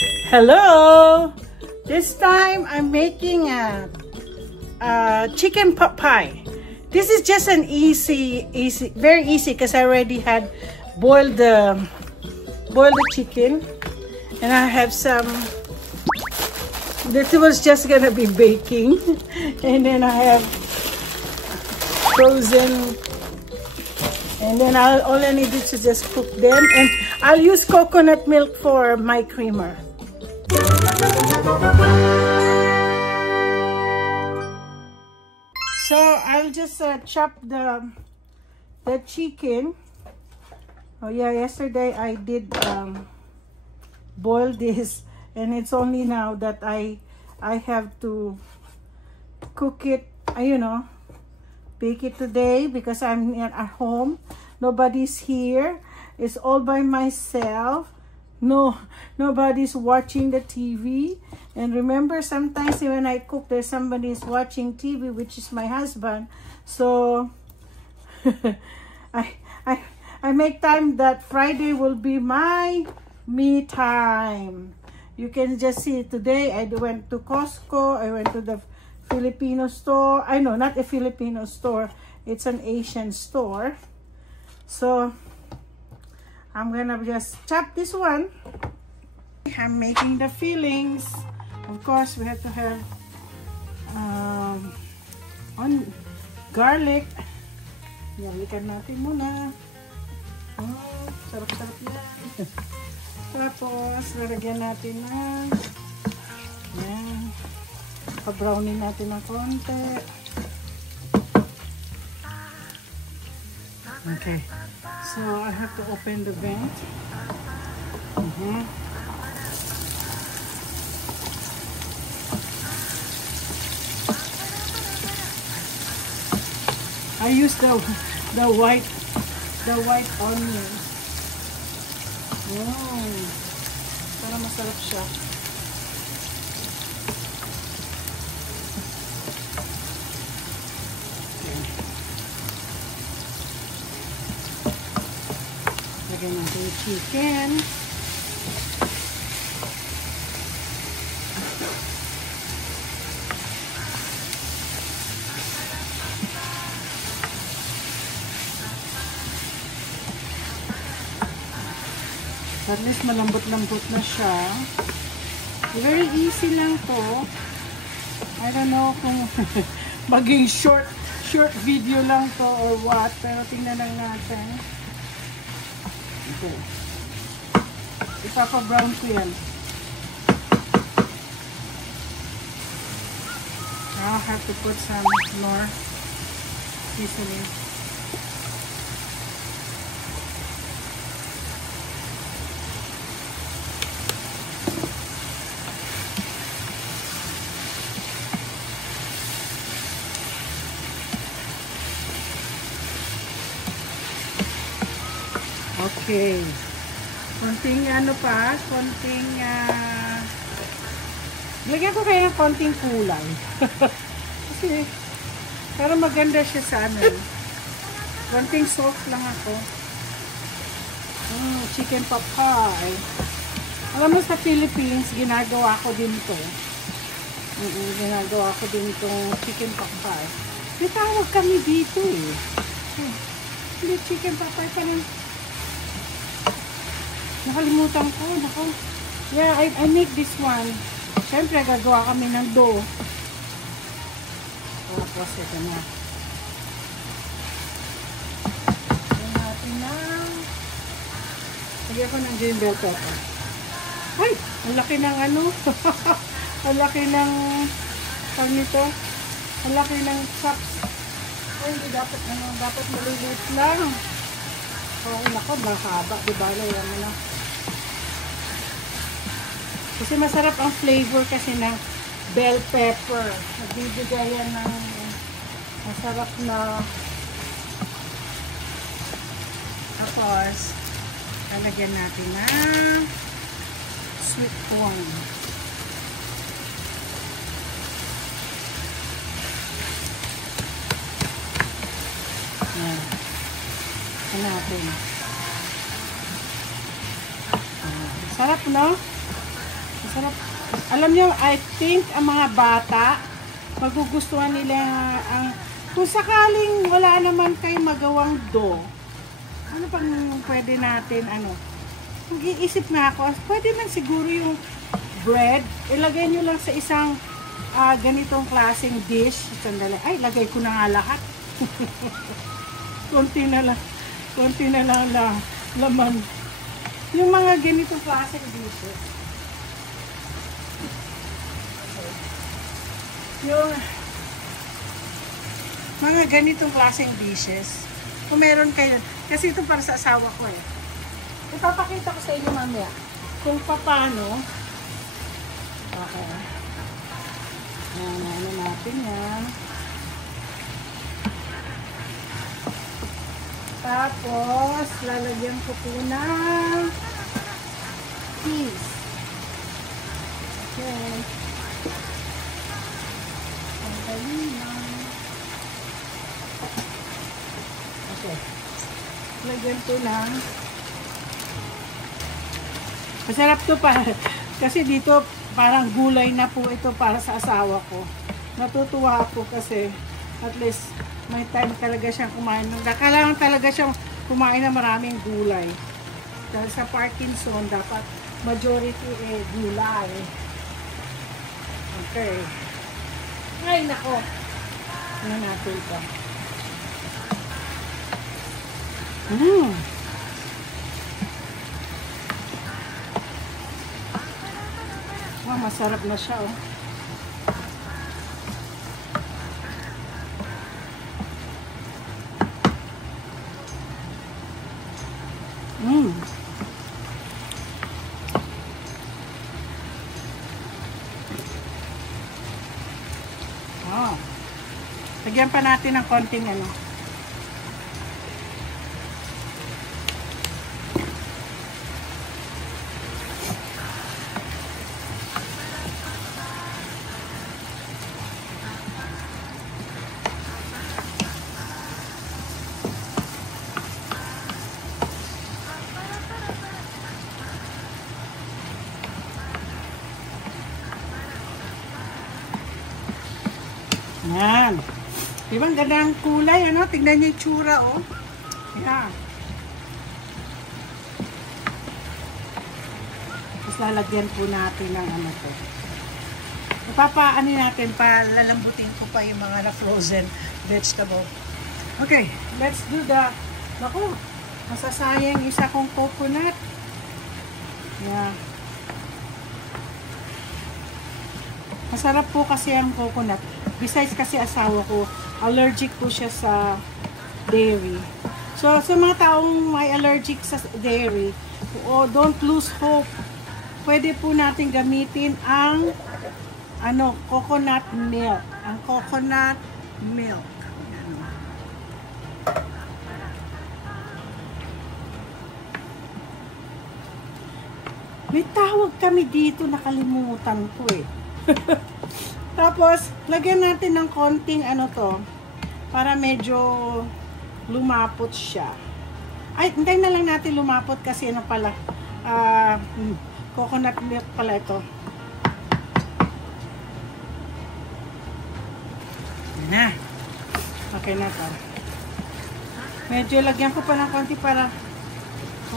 Hello! This time I'm making a chicken pot pie. This is just an very easy because I already had boiled the chicken, and I have some. This was just gonna be baking, and then I have frozen. And then all I need is to just cook them, and I'll use coconut milk for my creamer. So I'll just chop the chicken. Oh yeah, yesterday I did boil this, and it's only now that I have to cook it, bake it today because I'm at home. Nobody's here. It's all by myself. Nobody's watching the TV. And remember, sometimes when I cook, there's somebody's watching TV, which is my husband. So I make time that Friday will be my me time. You can just see today I went to Costco. I went to the Filipino store. I know, not a Filipino store. It's an Asian store. So I'm gonna just chop this one. I'm making the fillings. Of course, we have to have garlic. Yalikan natin muna. Oh, sarap-sarap yan. Tapos, lalagyan natin ng yan. Pa-brownie natin ng konti. Okay. So, I have to open the vent. I use the white onions. Oh, para masarap siya. Lagyan natin yung chicken. At least malambot-lambot na siya. Very easy lang to. I don't know kung maging short video lang to or what. Pero tingnan lang natin. Okay. Ipapa-brown ko yan. I'll have to put some more seasoning. Okay. Konting lagyan ko kaya ng konting kulay. Kasi, para maganda siya sa konting salt lang ako. Chicken pot pie. Alam mo, sa Philippines, ginagawa ko din to. Ginagawa ko din itong chicken pot pie. May tawag kami dito eh. Hindi, chicken pot pie pa rin. Nakalimutan ko. Nako. Yeah, I make this one. Siyempre, gagawa kami ng dough. Tapos, ito na. Lagyan natin ng... Lagyan ko ng green bell pepper. Ay! Ang laki ng ang laki ng... Pag nito. Ang laki ng chops. Ay, hindi dapat dapat maliliit lang. Oh, nako, mahaba. Diba? Layan mo na. Kasi masarap ang flavor kasi ng bell pepper. Nagbibigay yan ng masarap na. Tapos, lalagyan natin ng sweet corn. Yan. Yan natin. Sarap, no? Masarap. Alam niyo, I think ang mga bata, magugustuhan nila ang, kung sakaling wala naman kayong magawang dough, ano pang pwede natin, ano, mag-iisip nga ako, pwede man siguro yung bread, ilagay nyo lang sa isang ganitong klaseng dish. Sandali, ay, lagay ko na nga lahat. konti na lang laman. Yung mga ganitong klaseng dishes. Yung mga ganitong klaseng dishes, kung meron kayo, kasi ito para sa asawa ko eh. Ipapakita ko sa inyo mamaya kung paano. Okay. Ayan, ano natin yan. Tapos, lalagyan ko po ng cheese. Okay. Okay. Lagyan ko ng masarap to pa. Kasi dito parang gulay na po ito para sa asawa ko. Natutuwa ako kasi at least may time talaga siyang kumain. Kailangan talaga siyang kumain ng maraming gulay. Dahil sa Parkinson, dapat majority gulay. Okay. Ay, nako. Ano natin ito? Wow, masarap na siya, oh. Oh. Lagyan pa natin ng konting ano. Yan. Diba ang ganda ng kulay, ano? Tignan niyo yung tsura, oh. Yan. Tapos lalagyan po natin ng ano to. Ipapaano natin, palalambutin ko pa yung mga na-frozen vegetable. Okay, let's do the, naku, masasayang isa kong coconut. Yan. Masarap po kasi ang coconut. Besides kasi asawa ko, allergic po siya sa dairy. So, sa mga taong may allergic sa dairy, don't lose hope. Pwede po natin gamitin ang coconut milk. Ang coconut milk. May tawag kami dito, nakalimutan ko eh. Tapos, lagyan natin ng konting para medyo lumapot siya. Ay, hintayin na lang natin lumapot kasi coconut milk pala ito. Yan na. Okay na to. Medyo lagyan ko pa ng konti para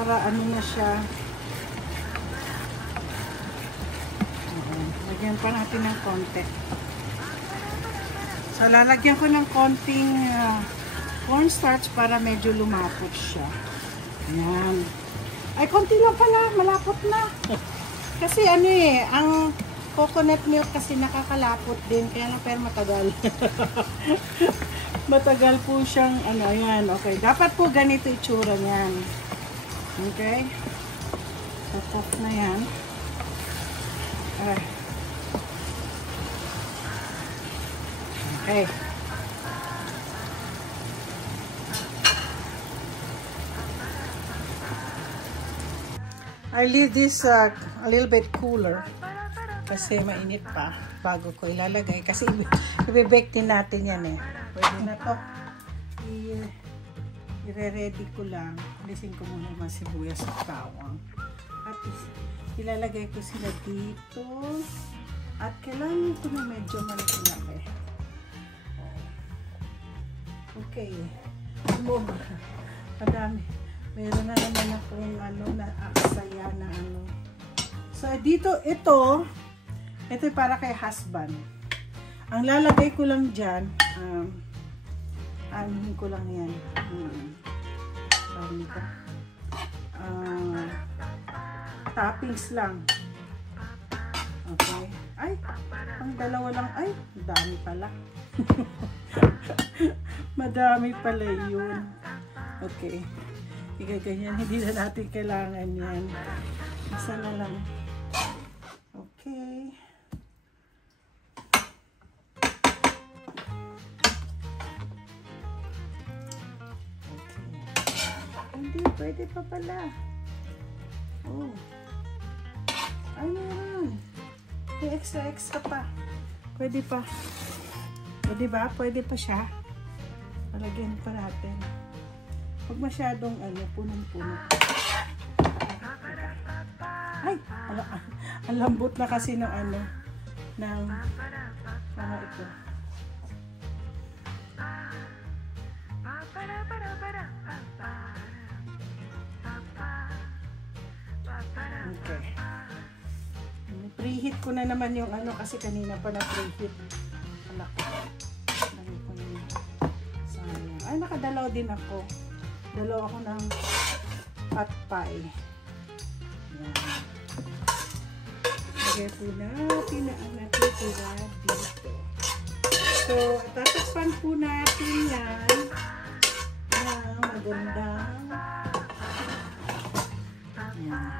ano na siya. Lagyan pa natin ng konti. So, lalagyan ko ng konting cornstarch para medyo lumapot siya. Ayan. Ay, konti lang pala. Malapot na. Kasi ang coconut milk kasi nakakalapot din. Kaya lang, pero matagal. Matagal po siyang, ayan. Okay. Dapat po ganito itsura niyan. Okay. Tapos na yan. Alright. Okay. I leave this a little bit cooler kasi mainit pa bago ko ilalagay kasi i-bake din natin yan eh. Pwede na to. I-ready ko lang. Alisin ko muna yung sibuyas at bawang. At ilalagay ko sila dito. At kailangan ko na medyo malaki. Okay. Madami. Meron na naman akong na aksaya na So, dito, ito para kay husband. Ang lalagay ko lang dyan, anuhin ko lang yan. Toppings lang. Okay. Ay, ang dalawa lang. Ay, dami pala. Madami pala yun. Okay. Ganyan. Hindi na natin kailangan yan. Isa na lang. Okay. Hindi, pwede pa pala. Oh. Ayan. May extra pa. Pwede pa. O, diba? Pwede pa siya. Palagyan pa natin. Huwag masyadong punong-puno. Ay! Ang lambot na kasi ng ng ito. Okay. Preheat ko na naman yung kasi kanina pa na preheat. Ay, nakadalaw din ako. Dalaw ako ng pot pie. Yan. Lagay po natin na ang natitira dito. So, tatakpan po natin yan ng magandang yan.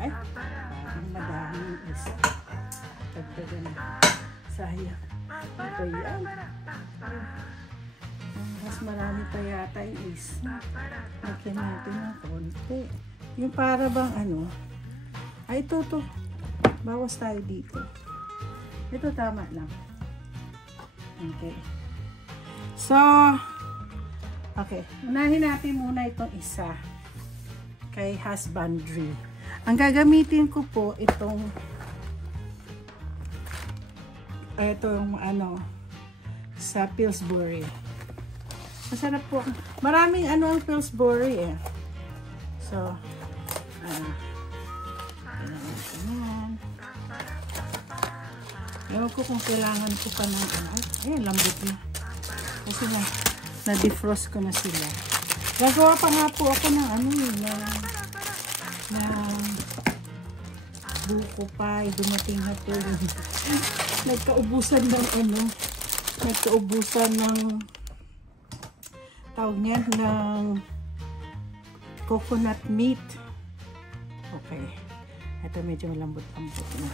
Ay, parang madaming isa. Tagdagan na. Sayang. Ito yan. Mas marami pa yata yung is. Lagyan natin ng konti. Yung para bang ay ito. Bawas tayo dito. Ito tama lang. Okay. So, okay. Unahin natin muna itong isa. Kay husbandry. Ang gagamitin ko po itong sa Pillsbury. Masarap po. Maraming ang Pillsbury eh. So, ganyan. Ewan ko kung kailangan ko pa ng ayun, lambot na. Kasi na-defrost ko na sila. Gagawa pa nga po ako ng buko pie. Dumating na po yung nagkaubusan ng tawag niyan ng coconut meat. Okay. Ito medyo malambot-lambot na.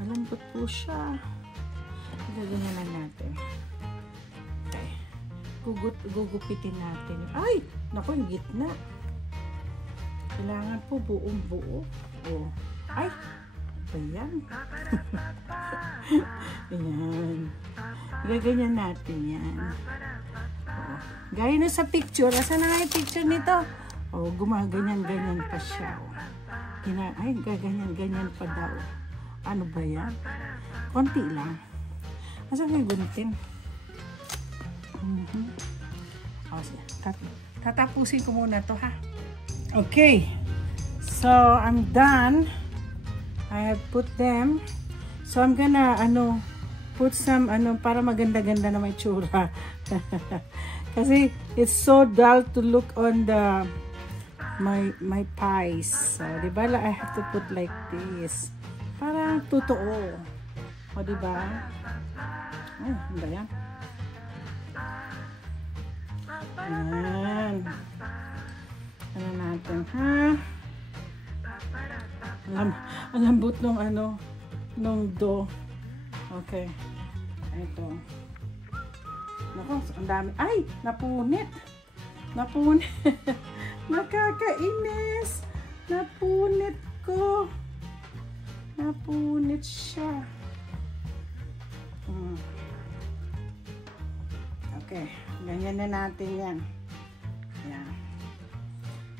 Malambot po siya. Gagawin na natin. Okay. Gugupitin natin. Ay! Naku, yung gitna. Kailangan po buong-buo. Oh. Ay! Ayan. Ayan. Gaganyan natin yan. Oh. Gaya na sa picture. Asan na nga yung picture nito? Oh, gumaganyan-ganyan pa siya. Oh. Ay, gaganyan-ganyan pa daw. Ano ba yan? Konti lang. Asan yung gunting? Oh, tatapusin ko muna to, ha? Okay. So, I'm done. I have put them. So, I'm gonna, put some, para maganda-ganda na may tsura. Kasi, it's so dull to look on the, my pies. So, diba, I have to put like this. Para totoo. O, diba? Ay, ano ba yan? Ayan. Ano natin, ha? Ang lambot nung nung dough. Okay. Ito. Naku, ang dami. Ay! Napunit! Napunit! Nakakainis! Napunit ko! Napunit siya. Okay. Ganyan na natin yan. Yan.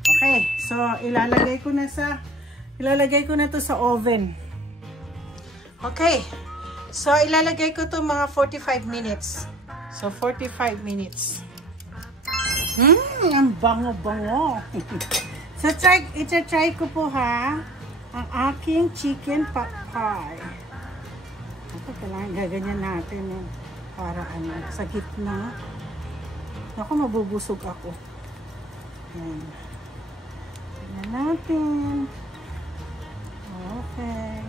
Okay. So, ilalagay ko na sa Ilalagay ko na to sa oven. Okay. So, ilalagay ko to mga 45 minutes. So, 45 minutes. Ang bango-bango. So, ita-try ko po ha, ang aking chicken pot pie. Ito, kailangan gaganyan natin para sa gitna. Ako, mabubusog ako. Ayan. Tignan natin. Okay.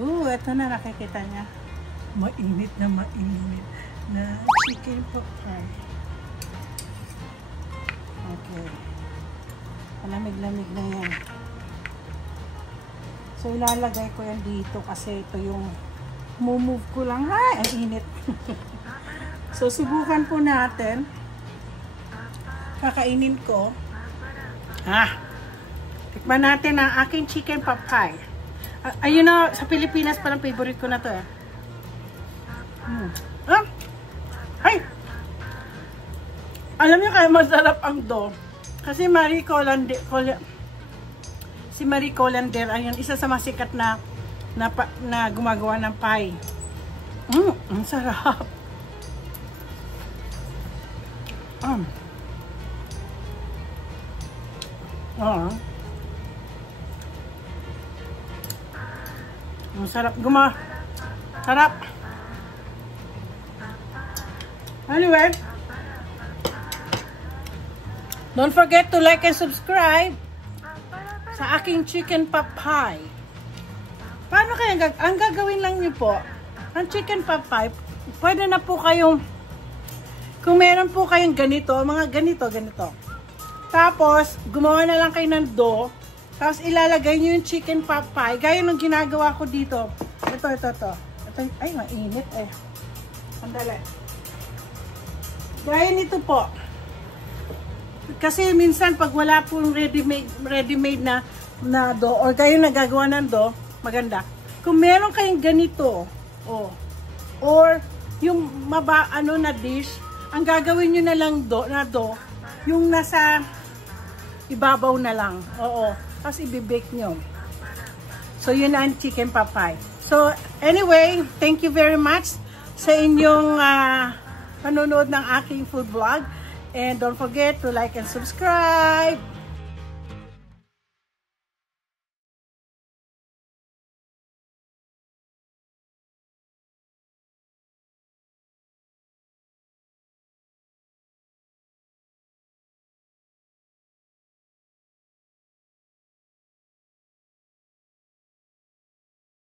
Ito na, nakikita niya. Mainit na chicken pot pie. Okay. Malamig-lamig na yan. So, ilalagay ko yan dito kasi ito yung move ko lang. Ay, ang init. So, subukan po natin. Kakainin ko. Tikman natin ang aking chicken pot pie. Ayun na, sa Pilipinas parang favorite ko na to eh. Ay! Alam niyo kaya masarap ang dough. Kasi si Marie Colander, ayun, isa sa masikat na gumagawa ng pie. Ang sarap. Ang sarap. Sarap. Anyway, don't forget to like and subscribe sa aking chicken pot pie. Paano kaya ang gagawin lang niyo po? Ang chicken pot pie, pwede na po kayong, kung meron po kayong ganito, mga ganito. Tapos, gumawa na lang kayo ng dough. Tapos, ilalagay nyo yung chicken pot pie. Gaya nung ginagawa ko dito. Ito. Ay, mainit eh. Andali. Gaya nito po. Kasi minsan, pag wala pong ready-made na dough, or kayo nagagawa ng dough, maganda. Kung meron kayong ganito, or yung na dish, ang gagawin nyo na lang dough, yung nasa ibabaw na lang. Tapos ibibake nyo. So, yun ang chicken pot pie. So, anyway, thank you very much sa inyong panonood ng aking food vlog. And don't forget to like and subscribe.